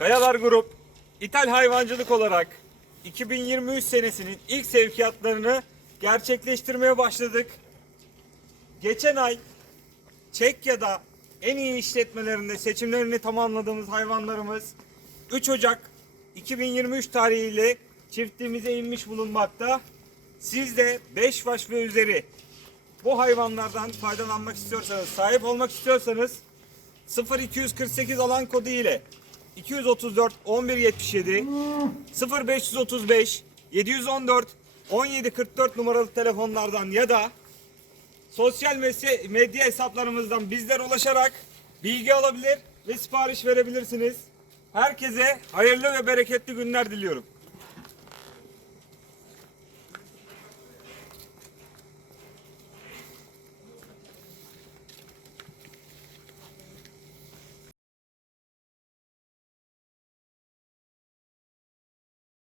Kayalar Grup, İthal Hayvancılık olarak 2023 senesinin ilk sevkiyatlarını gerçekleştirmeye başladık. Geçen ay Çekya'da en iyi işletmelerinde seçimlerini tamamladığımız hayvanlarımız 3 Ocak 2023 tarihiyle çiftliğimize inmiş bulunmakta. Siz de 5 baş ve üzeri bu hayvanlardan faydalanmak istiyorsanız, sahip olmak istiyorsanız 0248 alan kodu ile 234 1177 0535 714 1744 numaralı telefonlardan ya da sosyal medya, hesaplarımızdan bizlere ulaşarak bilgi alabilir ve sipariş verebilirsiniz. Herkese hayırlı ve bereketli günler diliyorum.